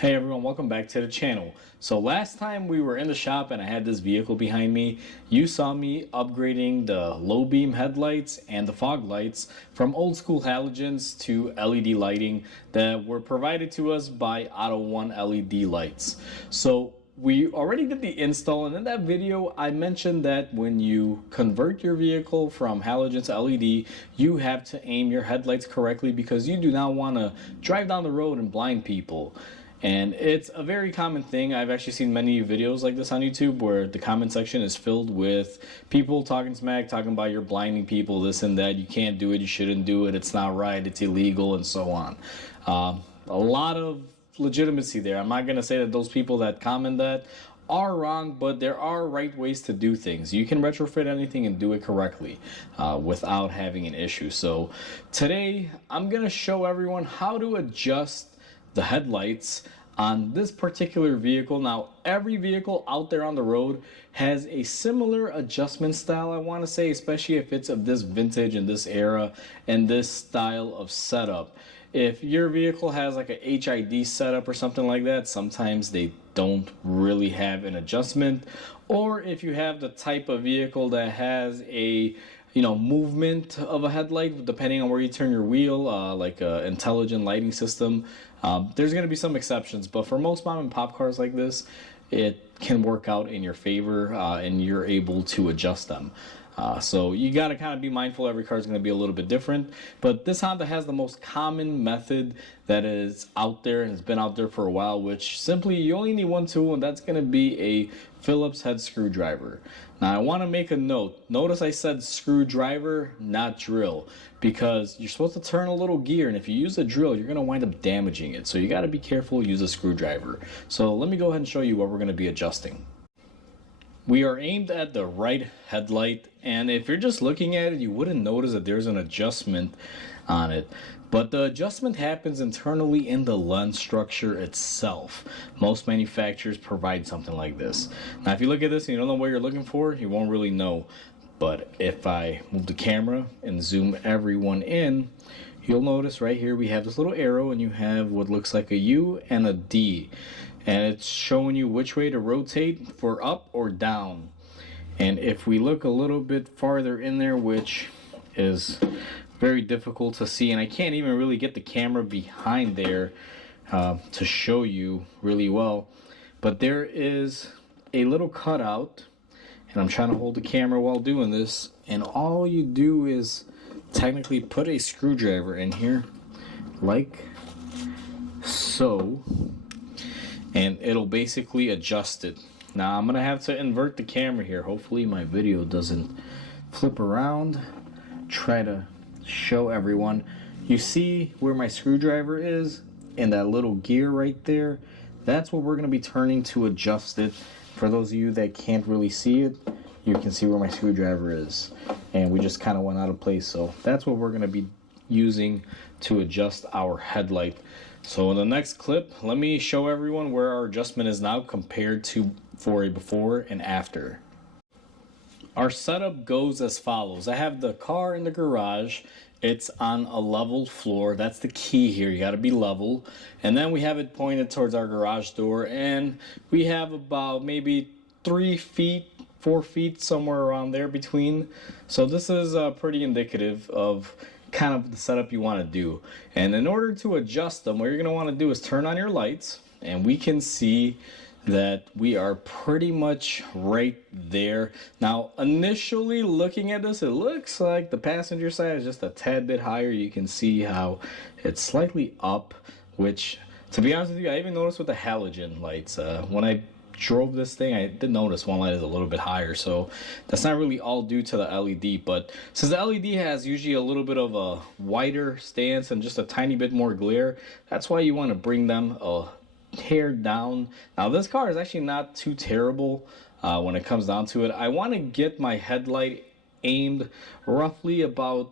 Hey everyone, welcome back to the channel. So last time we were in the shop and I had this vehicle behind me, you saw me upgrading the low beam headlights and the fog lights from old school halogens to LED lighting that were provided to us by Auto One LED lights. So we already did the install, and in that video I mentioned that when you convert your vehicle from halogen to LED, you have to aim your headlights correctly because you do not want to drive down the road and blind people. And it's a very common thing. I've actually seen many videos like this on YouTube where the comment section is filled with people talking smack, talking about you're blinding people, this and that, you can't do it, you shouldn't do it, it's not right, it's illegal, and so on. A lot of legitimacy there. I'm not going to say that those people that comment that are wrong, but there are right ways to do things. You can retrofit anything and do it correctly without having an issue. So today I'm going to show everyone how to adjust the headlights on this particular vehicle. Now, every vehicle out there on the road has a similar adjustment style, I want to say, especially if it's of this vintage and this era and this style of setup. If your vehicle has like a HID setup or something like that, sometimes they don't really have an adjustment. Or if you have the type of vehicle that has a movement of a headlight, depending on where you turn your wheel, like an intelligent lighting system, there's going to be some exceptions. But for most mom and pop cars like this, it can work out in your favor and you're able to adjust them. So you got to kind of be mindful. Every car is going to be a little bit different, but this Honda has the most common method that is out there and has been out there for a while, which simply you only need one tool, and that's going to be a Phillips head screwdriver. Now I want to make a note. Notice I said screwdriver, not drill, because you're supposed to turn a little gear, and if you use a drill, you're going to wind up damaging it. So you got to be careful, use a screwdriver. So let me go ahead and show you what we're going to be adjusting. We are aimed at the right headlight, and if you're just looking at it, you wouldn't notice that there's an adjustment on it. But the adjustment happens internally in the lens structure itself. Most manufacturers provide something like this. Now, if you look at this and you don't know what you're looking for, you won't really know. But if I move the camera and zoom everyone in, you'll notice right here we have this little arrow, and you have what looks like a U and a D. And it's showing you which way to rotate for up or down. And if we look a little bit farther in there, which is very difficult to see, and I can't even really get the camera behind there to show you really well, but there is a little cutout, and I'm trying to hold the camera while doing this, and all you do is technically put a screwdriver in here like so, and it'll basically adjust it. Now I'm gonna have to invert the camera here. Hopefully my video doesn't flip around. Try to show everyone. You see where my screwdriver is and that little gear right there? That's what we're gonna be turning to adjust it. For those of you that can't really see it, you can see where my screwdriver is, and we just kind of went out of place. So that's what we're gonna be using to adjust our headlight. So in the next clip, let me show everyone where our adjustment is now compared to for a before and after. Our setup goes as follows. I have the car in the garage. It's on a level floor. That's the key here. You got to be level. And then we have it pointed towards our garage door, and we have about maybe 3 feet, 4 feet, somewhere around there between. So this is pretty indicative of kind of the setup you want to do. And in order to adjust them, what you're going to want to do is turn on your lights, and we can see that we are pretty much right there. Now, initially looking at this, it looks like the passenger side is just a tad bit higher. You can see how it's slightly up, which, to be honest with you, I even noticed with the halogen lights. When I drove this thing, I did notice one light is a little bit higher, so that's not really all due to the LED. But since the LED has usually a little bit of a wider stance and just a tiny bit more glare, that's why you want to bring them a hair down. Now this car is actually not too terrible when it comes down to it. I want to get my headlight aimed roughly about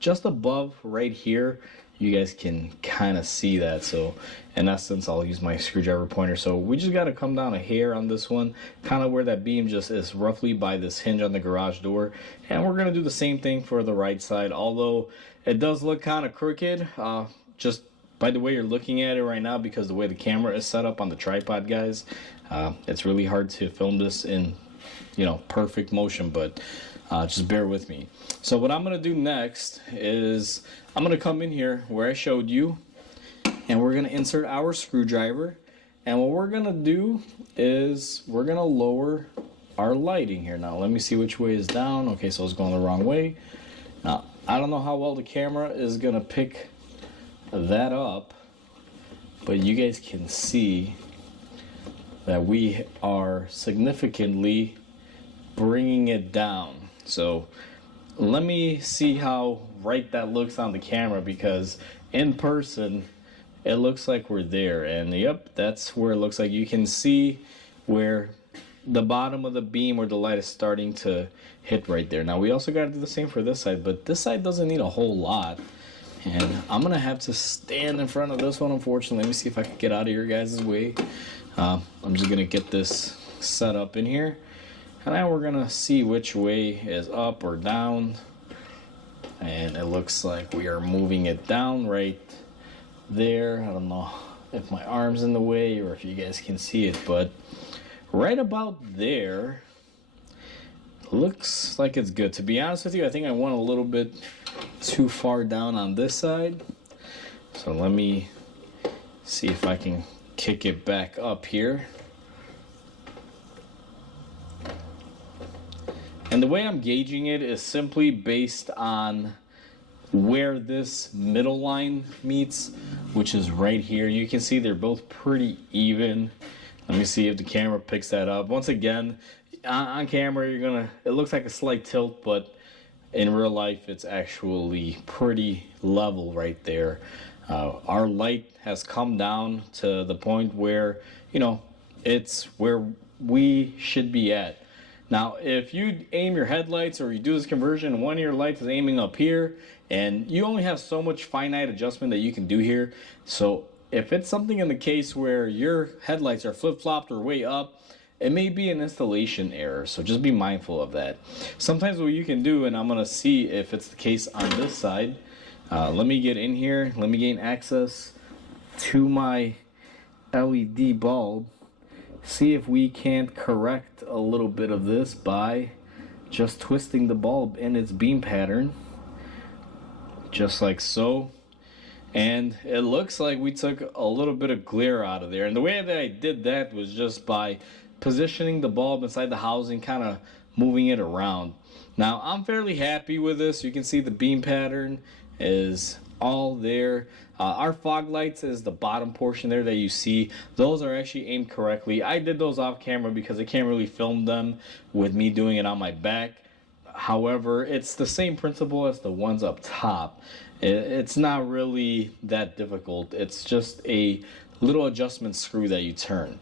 just above right here. You guys can kind of see that. So in essence, I'll use my screwdriver pointer. So we just got to come down a hair on this one, kind of where that beam just is roughly by this hinge on the garage door. And we're going to do the same thing for the right side, although it does look kind of crooked. Just by the way you're looking at it right now, because the way the camera is set up on the tripod, guys, it's really hard to film this in, perfect motion, but just bear with me. So what I'm going to do next is I'm going to come in here where I showed you, and we're going to insert our screwdriver. And what we're going to do is we're going to lower our lighting here. Now, let me see which way is down. Okay, so it's going the wrong way. Now, I don't know how well the camera is going to pick that up, but you guys can see that we are significantly bringing it down. So let me see how right that looks on the camera, because in person it looks like we're there, and yep, that's where it looks like. You can see where the bottom of the beam where the light is starting to hit right there. Now we also got to do the same for this side, but this side doesn't need a whole lot, and I'm gonna have to stand in front of this one, unfortunately. Let me see if I can get out of your guys' way. I'm just gonna get this set up in here, and now we're gonna see which way is up or down, and it looks like we are moving it down right there. I don't know if my arm's in the way or if you guys can see it, but right about there looks like it's good. To be honest with you, I think I went a little bit too far down on this side, so let me see if I can kick it back up here. And the way I'm gauging it is simply based on where this middle line meets, which is right here. You can see they're both pretty even. Let me see if the camera picks that up. Once again, on camera, it looks like a slight tilt, but in real life, it's actually pretty level right there. Our light has come down to the point where, it's where we should be at. Now, if you aim your headlights or you do this conversion and one of your lights is aiming up here, and you only have so much finite adjustment that you can do here. So if it's something in the case where your headlights are flip-flopped or way up, it may be an installation error. So just be mindful of that. Sometimes what you can do, and I'm going to see if it's the case on this side. Let me get in here. Let me gain access to my LED bulb. See if we can't correct a little bit of this by just twisting the bulb in its beam pattern, just like so. And it looks like we took a little bit of glare out of there, and the way that I did that was just by positioning the bulb inside the housing, kind of moving it around. Now I'm fairly happy with this. You can see the beam pattern is all there. Our fog lights is the bottom portion there that you see. Those are actually aimed correctly. I did those off camera because I can't really film them with me doing it on my back. However, it's the same principle as the ones up top. It's not really that difficult. It's just a little adjustment screw that you turn.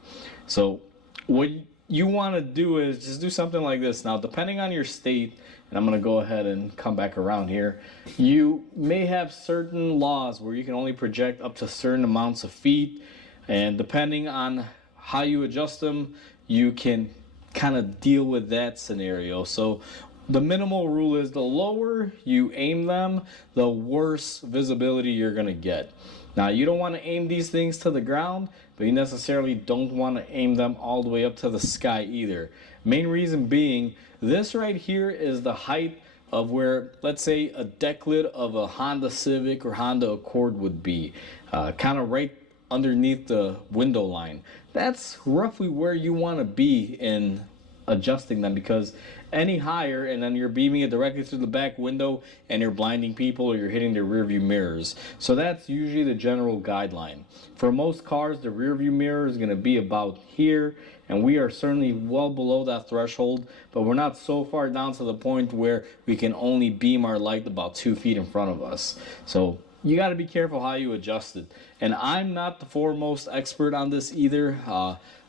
So what you want to do is just do something like this. Now, depending on your state, and I'm going to go ahead and come back around here, you may have certain laws where you can only project up to certain amounts of feet, and depending on how you adjust them, you can kind of deal with that scenario. So the minimal rule is the lower you aim them, the worse visibility you're going to get. Now, you don't want to aim these things to the ground, but you necessarily don't want to aim them all the way up to the sky either. Main reason being, this right here is the height of where, let's say, a deck lid of a Honda Civic or Honda Accord would be, kind of right underneath the window line. That's roughly where you want to be in adjusting them, because any higher and then you're beaming it directly through the back window and you're blinding people or you're hitting their rear view mirrors. So that's usually the general guideline. For most cars, the rear view mirror is going to be about here, and we are certainly well below that threshold, but we're not so far down to the point where we can only beam our light about 2 feet in front of us. So you got to be careful how you adjust it. And I'm not the foremost expert on this either.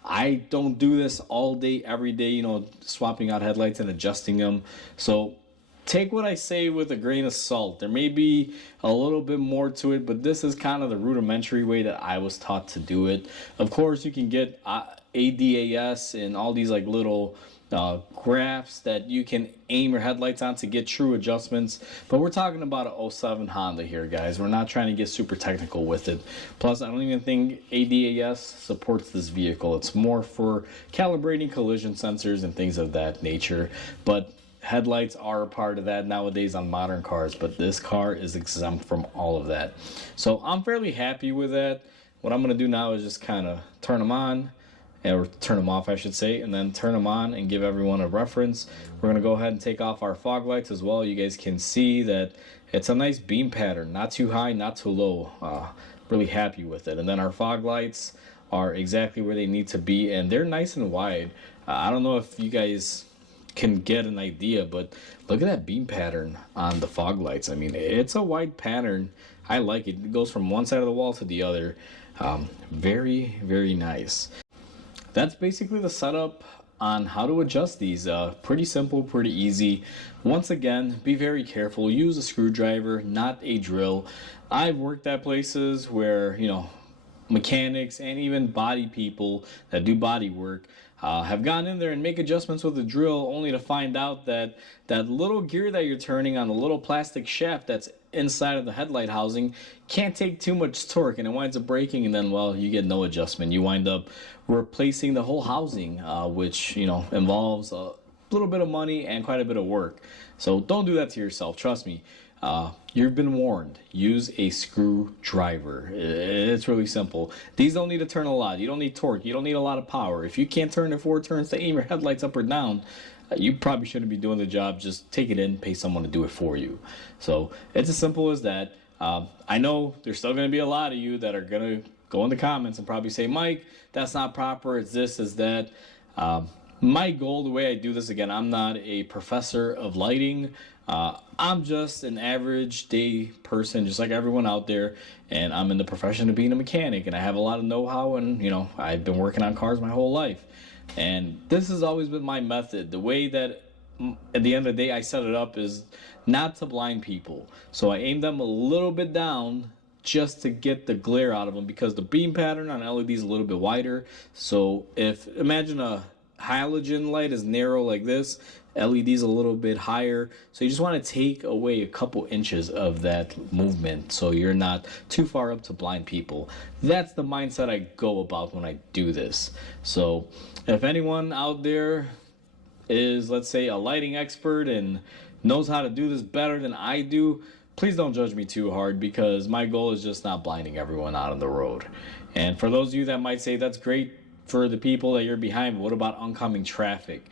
I don't do this all day, every day, swapping out headlights and adjusting them. So take what I say with a grain of salt. There may be a little bit more to it, but this is kind of the rudimentary way that I was taught to do it. Of course, you can get ADAS and all these like little graphs that you can aim your headlights on to get true adjustments, but we're talking about an '07 Honda here, guys. We're not trying to get super technical with it. Plus, I don't even think ADAS supports this vehicle. It's more for calibrating collision sensors and things of that nature, but headlights are a part of that nowadays on modern cars, but this car is exempt from all of that. So I'm fairly happy with that. What I'm going to do now is just kind of turn them on, or turn them off I should say, and then turn them on and give everyone a reference. We're going to go ahead and take off our fog lights as well. You guys can see that it's a nice beam pattern, not too high, not too low. Really happy with it. And then our fog lights are exactly where they need to be, and they're nice and wide. I don't know if you guys can get an idea, but look at that beam pattern on the fog lights. I mean, it's a wide pattern. I like it. It goes from one side of the wall to the other. Very, very nice. That's basically the setup on how to adjust these. Pretty simple, pretty easy. Once again, be very careful. Use a screwdriver, not a drill. I've worked at places where, you know, mechanics and even body people that do body work have gone in there and make adjustments with a drill, only to find out that that little gear that you're turning on the little plastic shaft that's inside of the headlight housing can't take too much torque, and it winds up breaking, and then, well, you get no adjustment. You wind up replacing the whole housing, which, you know, involves a little bit of money and quite a bit of work. So don't do that to yourself. Trust me. You've been warned. Use a screwdriver. It's really simple. These don't need to turn a lot. You don't need torque. You don't need a lot of power. If you can't turn it 4 turns to aim your headlights up or down, you probably shouldn't be doing the job. Just take it in, pay someone to do it for you. So it's as simple as that. I know there's still going to be a lot of you that are going to go in the comments and probably say, Mike, that's not proper. It's this, it's that. My goal, the way I do this, again, I'm not a professor of lighting. I'm just an average day person, just like everyone out there, and I'm in the profession of being a mechanic, and I have a lot of know-how, and, you know, I've been working on cars my whole life. And this has always been my method. The way that, at the end of the day, I set it up is not to blind people. So I aim them a little bit down just to get the glare out of them, because the beam pattern on LED is a little bit wider. So if, imagine a halogen light is narrow like this, LED is a little bit higher, so you just want to take away a couple inches of that movement so you're not too far up to blind people. That's the mindset I go about when I do this. So if anyone out there is, let's say, a lighting expert and knows how to do this better than I do, please don't judge me too hard, because my goal is just not blinding everyone out on the road. And for those of you that might say, that's great for the people that you're behind, but what about oncoming traffic?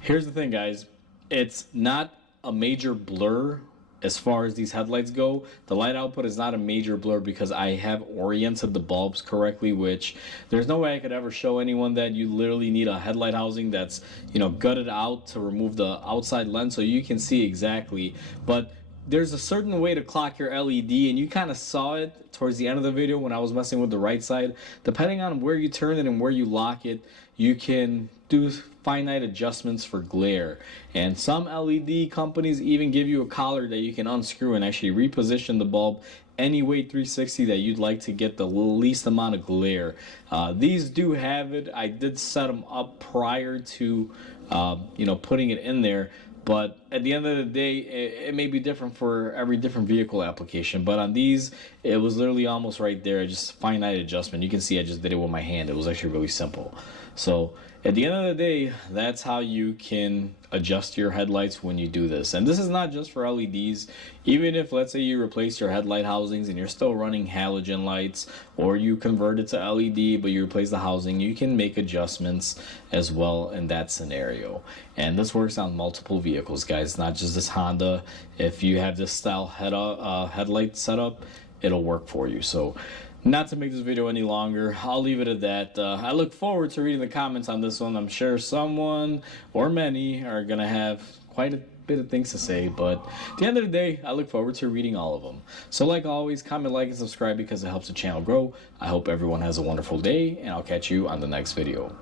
Here's the thing, guys. It's not a major blur as far as these headlights go. The light output is not a major blur because I have oriented the bulbs correctly, which there's no way I could ever show anyone that you literally need a headlight housing that's, you know, gutted out to remove the outside lens so you can see exactly. But there's a certain way to clock your LED, and you kind of saw it towards the end of the video when I was messing with the right side. Depending on where you turn it and where you lock it, you can do finite adjustments for glare. And some LED companies even give you a collar that you can unscrew and actually reposition the bulb any way 360 that you'd like to get the least amount of glare. These do have it. I did set them up prior to putting it in there. But at the end of the day, it may be different for every different vehicle application. But on these, it was literally almost right there. Just finite adjustment. You can see I just did it with my hand. It was actually really simple. So at the end of the day, that's how you can adjust your headlights when you do this. And this is not just for LEDs. Even if, let's say, you replace your headlight housings and you're still running halogen lights, or you convert it to LED but you replace the housing, you can make adjustments as well in that scenario. And this works on multiple vehicles, guys, not just this Honda. If you have this style headlight setup, it'll work for you. So not to make this video any longer, I'll leave it at that. I look forward to reading the comments on this one. I'm sure someone or many are going to have quite a bit of things to say, but at the end of the day, I look forward to reading all of them. So like always, comment, like, and subscribe because it helps the channel grow. I hope everyone has a wonderful day, and I'll catch you on the next video.